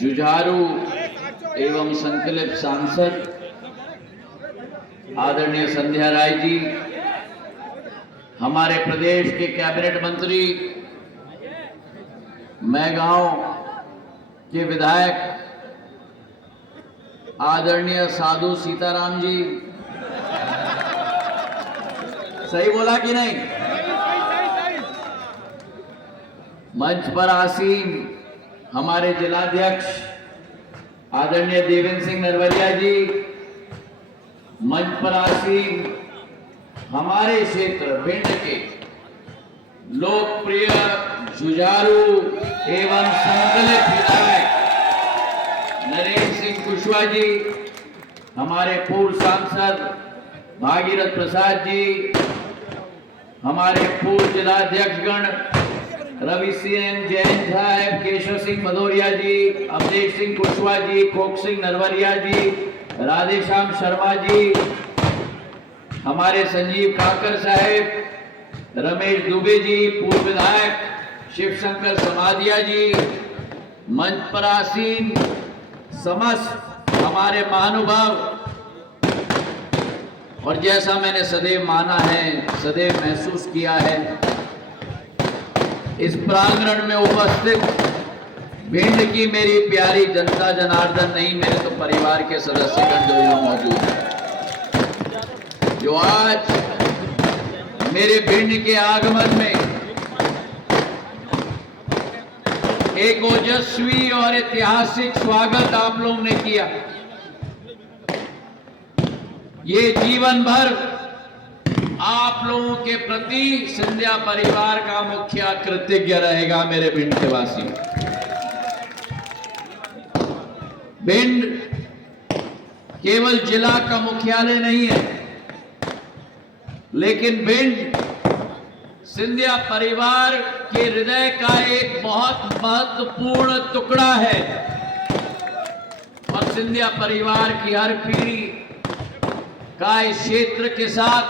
जुझारू एवं संकलित सांसद आदरणीय संध्या राय जी, हमारे प्रदेश के कैबिनेट मंत्री, मैगांव के विधायक आदरणीय साधु सीताराम जी, सही बोला कि नहीं? मंच पर आसीन हमारे जिलाध्यक्ष आदरणीय देवेंद्र सिंह नरवरिया जी, मंच पर आसीन हमारे क्षेत्र भिंड के लोकप्रिय जुझारू एवं संकलित विधायक नरेंद्र सिंह कुशवाहा जी, हमारे पूर्व सांसद भागीरथ प्रसाद जी, हमारे पूर्व जिलाध्यक्षगण रवि सिंह जैन साहब, केशव सिंह भदौरिया जी, अवधेश सिंह कुशवाहा जी, खोक सिंह नरवरिया जी, राधेश्याम शर्मा जी, हमारे संजीव काकर साहब, रमेश दुबे जी, पूर्व विधायक शिवशंकर समाधिया जी, मंच पर आसीन समस्त हमारे महानुभाव, और जैसा मैंने सदैव माना है, सदैव महसूस किया है, इस प्रांगण में उपस्थित भिंड की मेरी प्यारी जनता जनार्दन नहीं, मेरे तो परिवार के सदस्यगण जो यहाँ मौजूद हैं, जो आज मेरे भिंड के आगमन में एक ओजस्वी और ऐतिहासिक स्वागत आप लोगों ने किया। ये जीवन भर आप लोगों के प्रति सिंधिया परिवार का मुखिया कृतज्ञ रहेगा। मेरे भिंड के वासी, भिंड केवल जिला का मुख्यालय नहीं है, लेकिन भिंड सिंधिया परिवार के हृदय का एक बहुत महत्वपूर्ण टुकड़ा है, और सिंधिया परिवार की हर पीढ़ी का इस क्षेत्र के साथ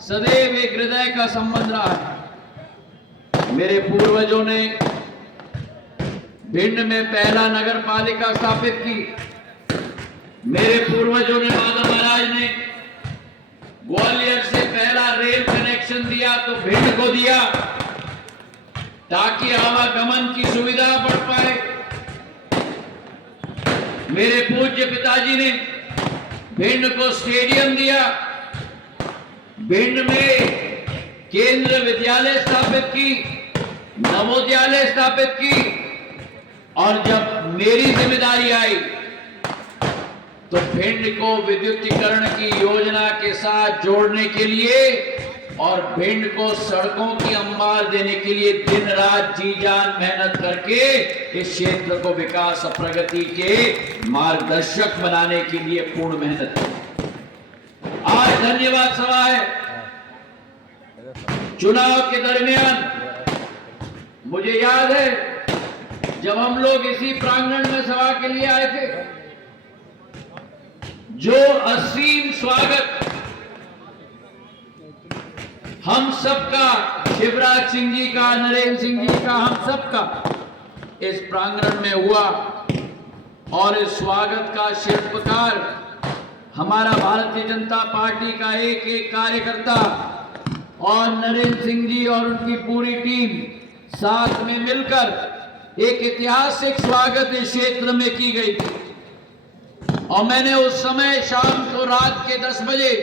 सदैव एक हृदय का संबंध रहा है। मेरे पूर्वजों ने भिंड में पहला नगर पालिका स्थापित की। मेरे पूर्वजों ने, माधव महाराज ने ग्वालियर से पहला रेल कनेक्शन दिया तो भिंड को दिया, ताकि आवागमन की सुविधा बढ़ पाए। मेरे पूज्य पिताजी ने भिंड को स्टेडियम दिया, भिंड में केंद्र विद्यालय स्थापित की, नवोदयालय स्थापित की, और जब मेरी जिम्मेदारी आई तो भिंड को विद्युतीकरण की योजना के साथ जोड़ने के लिए और भिंड को सड़कों की अंबार देने के लिए दिन रात जी जान मेहनत करके इस क्षेत्र को विकास और प्रगति के मार्गदर्शक बनाने के लिए पूर्ण मेहनत की। आज धन्यवाद सभा है। चुनाव के दरमियान मुझे याद है, जब हम लोग इसी प्रांगण में सभा के लिए आए थे, जो असीम स्वागत हम सबका, शिवराज सिंह जी का, नरेंद्र सिंह जी का, हम सबका इस प्रांगण में हुआ, और इस स्वागत का शिल्पकार हमारा भारतीय जनता पार्टी का एक एक कार्यकर्ता और नरेंद्र सिंह जी और उनकी पूरी टीम साथ में मिलकर एक ऐतिहासिक स्वागत इस क्षेत्र में की गई थी। और मैंने उस समय शाम को रात के 10 बजे,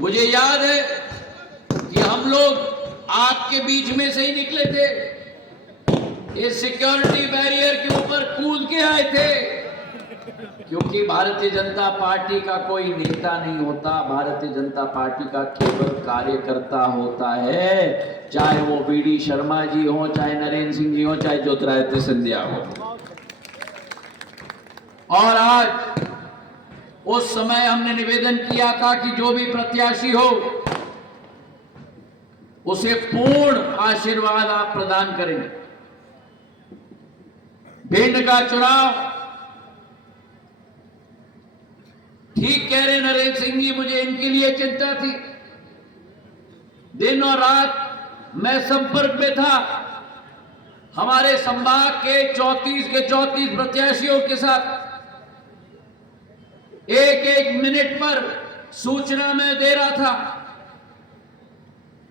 मुझे याद है कि हम लोग आपके बीच में से ही निकले थे, इस सिक्योरिटी बैरियर के ऊपर कूद के आए थे, क्योंकि भारतीय जनता पार्टी का कोई नेता नहीं होता, भारतीय जनता पार्टी का केवल कार्यकर्ता होता है, चाहे वो वीडी शर्मा जी हो, चाहे नरेंद्र सिंह जी हो, चाहे ज्योतिरादित्य सिंधिया हो। और आज उस समय हमने निवेदन किया था कि जो भी प्रत्याशी हो उसे पूर्ण आशीर्वाद आप प्रदान करेंगे। भिंड का चुनाव, ठीक कह रहे नरेंद्र सिंह जी, मुझे इनके लिए चिंता थी। दिन और रात मैं संपर्क में था, हमारे संभाग के 34 प्रत्याशियों के साथ एक एक मिनट पर सूचना में दे रहा था,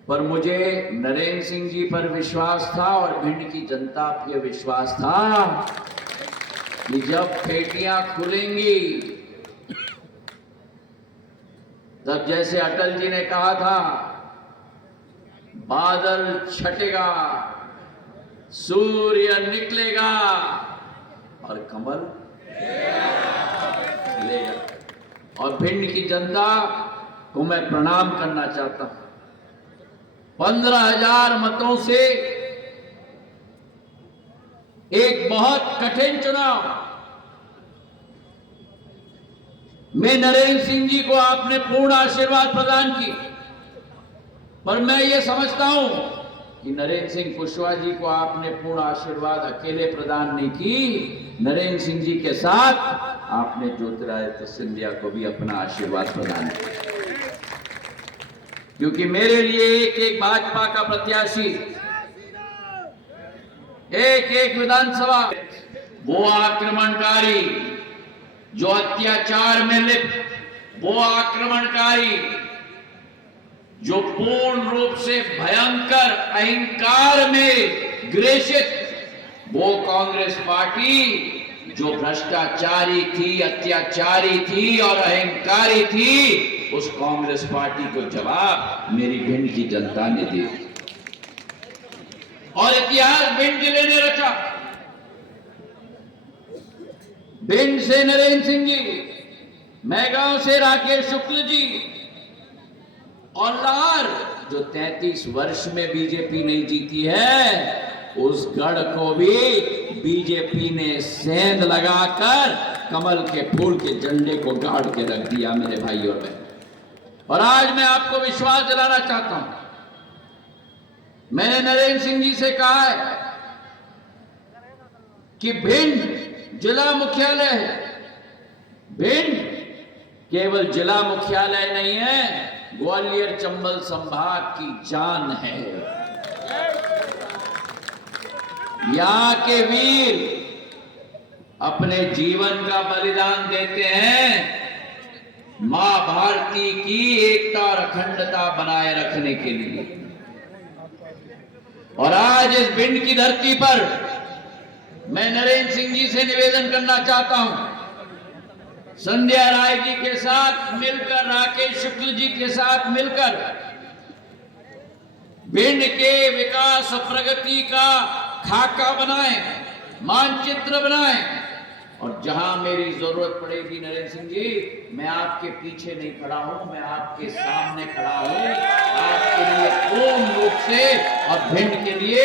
पर मुझे नरेंद्र सिंह जी पर विश्वास था और भिंड की जनता पर विश्वास था कि जब पेटियां खुलेंगी तब जैसे अटल जी ने कहा था, बादल छटेगा, सूर्य निकलेगा और कमल खिलेगा। और भिंड की जनता को मैं प्रणाम करना चाहता हूं। 15,000 मतों से एक बहुत कठिन चुनाव में नरेंद्र सिंह जी को आपने पूर्ण आशीर्वाद प्रदान की, पर मैं ये समझता हूं कि नरेंद्र सिंह कुशवाहा जी को आपने पूर्ण आशीर्वाद अकेले प्रदान नहीं की, नरेंद्र सिंह जी के साथ आपने ज्योतिरादित्य सिंधिया को भी अपना आशीर्वाद प्रदान किया। क्योंकि मेरे लिए एक एक भाजपा का प्रत्याशी, एक एक विधानसभा, वो आक्रमणकारी जो अत्याचार में लिप्त, वो आक्रमणकारी जो पूर्ण रूप से भयंकर अहंकार में ग्रेसित, वो कांग्रेस पार्टी जो भ्रष्टाचारी थी, अत्याचारी थी और अहंकारी थी, उस कांग्रेस पार्टी को जवाब मेरी भिंड की जनता ने दिया और इतिहास भिंड जिले ने रचा। भिंड से नरेंद्र सिंह जी, मैगांव से राकेश शुक्ल जी और लार जो 33 वर्ष में बीजेपी नहीं जीती है, उस गढ़ को भी बीजेपी ने सेंध लगाकर कमल के फूल के झंडे को गाड़ के रख दिया मेरे भाई और बहन। और आज मैं आपको विश्वास दिलाना चाहता हूं, मैंने नरेंद्र सिंह जी से कहा है कि भिंड जिला मुख्यालय है। भिंड केवल जिला मुख्यालय नहीं है, ग्वालियर चंबल संभाग की जान है। यहां के वीर अपने जीवन का बलिदान देते हैं मां भारती की एकता और अखंडता बनाए रखने के लिए। और आज इस भिंड की धरती पर मैं नरेंद्र सिंह जी से निवेदन करना चाहता हूं, संध्या राय जी के साथ मिलकर, राकेश शुक्ल जी के साथ मिलकर भिंड के विकास और प्रगति का खाका बनाएं, मानचित्र बनाएं, और जहां मेरी जरूरत पड़ेगी नरेंद्र सिंह जी, मैं आपके पीछे नहीं खड़ा हूं, मैं आपके सामने खड़ा हूं, आपके लिए पूर्ण रूप से और भिंड के लिए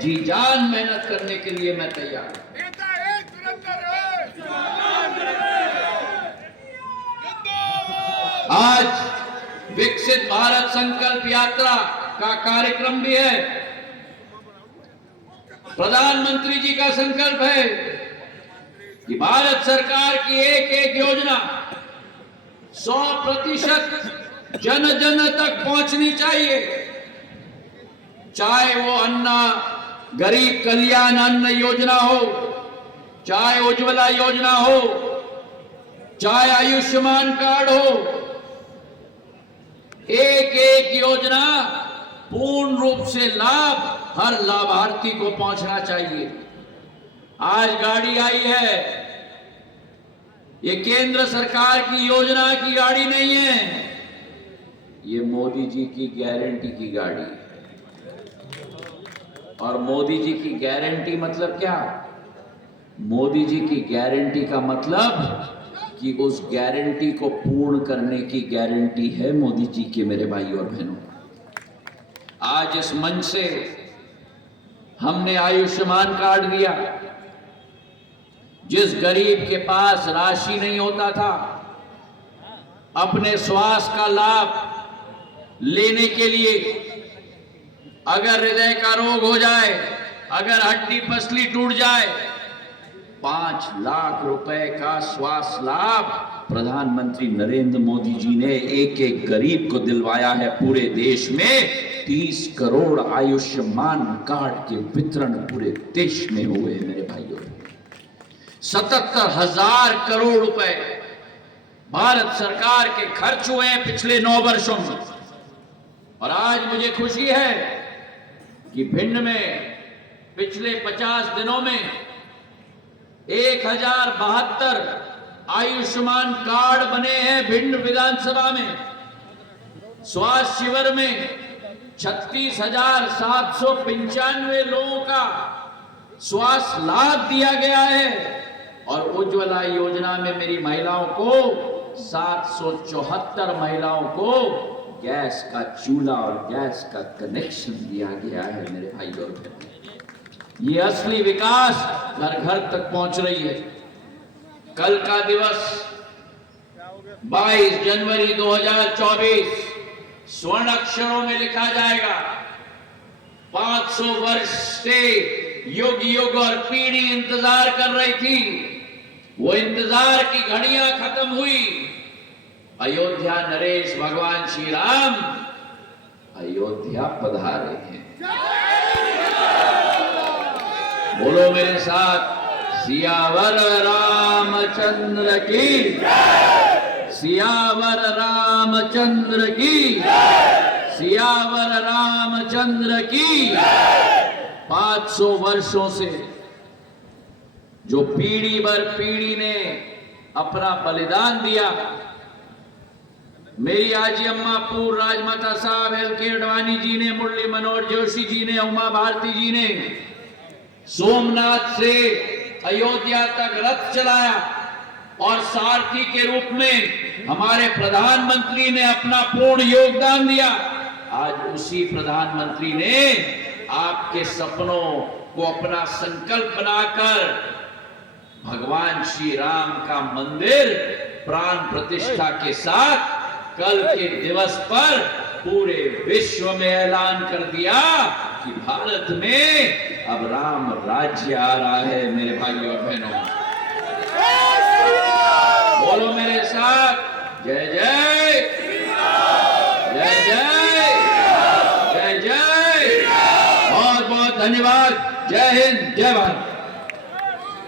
जी जान मेहनत करने के लिए मैं तैयार हूं। आज विकसित भारत संकल्प यात्रा का कार्यक्रम भी है। प्रधानमंत्री जी का संकल्प है कि भारत सरकार की एक एक योजना 100% जन जन तक पहुंचनी चाहिए, चाहे वो गरीब कल्याण अन्न योजना हो, चाहे उज्ज्वला योजना हो, चाहे आयुष्मान कार्ड हो, एक एक योजना पूर्ण रूप से लाभ हर लाभार्थी को पहुंचना चाहिए। आज गाड़ी आई है, ये केंद्र सरकार की योजना की गाड़ी नहीं है, ये मोदी जी की गारंटी की गाड़ी है। और मोदी जी की गारंटी मतलब क्या? मोदी जी की गारंटी का मतलब कि उस गारंटी को पूर्ण करने की गारंटी है मोदी जी के, मेरे भाई और बहनों। आज इस मंच से हमने आयुष्मान कार्ड दिया। जिस गरीब के पास राशि नहीं होता था अपने स्वास्थ्य का लाभ लेने के लिए, अगर हृदय का रोग हो जाए, अगर हड्डी पसली टूट जाए, 5 लाख रुपए का स्वास्थ्य लाभ प्रधानमंत्री नरेंद्र मोदी जी ने एक एक गरीब को दिलवाया है। पूरे देश में 30 करोड़ आयुष्मान कार्ड के वितरण पूरे देश में हुए मेरे भाइयों। 77,000 करोड़ रुपए भारत सरकार के खर्च हुए हैं पिछले 9 वर्षों में। और आज मुझे खुशी है कि भिंड में पिछले 50 दिनों में 1072 आयुष्मान कार्ड बने हैं। भिंड विधानसभा में स्वास्थ्य शिविर में 36,795 लोगों का स्वास्थ्य लाभ दिया गया है। और उज्ज्वला योजना में मेरी महिलाओं को 774 महिलाओं को गैस का चूल्हा और गैस का कनेक्शन दिया गया है मेरे भाइयों और बहनों। ये असली विकास घर घर तक पहुंच रही है। कल का दिवस 22 जनवरी 2024 स्वर्ण अक्षरों में लिखा जाएगा। 500 वर्ष से युग युग और पीढ़ी इंतजार कर रही थी। वो इंतजार की घड़ियां खत्म हुई। अयोध्या नरेश भगवान श्री राम अयोध्या पधारे हैं। बोलो मेरे साथ, सियावर रामचंद्र की, सियावर रामचंद्र की, सियावर रामचंद्र की। 500 वर्षों से जो पीढ़ी भर पीढ़ी ने अपना बलिदान दिया, मेरी आजी अम्मा पूर राजमाता साहब LK अडवाणी जी ने, मुरली मनोहर जोशी जी ने, उमा भारती जी ने सोमनाथ से अयोध्या तक रथ चलाया और सारथी के रूप में हमारे प्रधानमंत्री ने अपना पूर्ण योगदान दिया। आज उसी प्रधानमंत्री ने आपके सपनों को अपना संकल्प बनाकर भगवान श्री राम का मंदिर प्राण प्रतिष्ठा के साथ कल के दिवस पर पूरे विश्व में ऐलान कर दिया कि भारत में अब राम राज्य आ रहा है मेरे भाइयों और बहनों। बोलो मेरे साथ, जय जय जय जय जय जय। बहुत बहुत धन्यवाद। जय हिंद, जय भारत।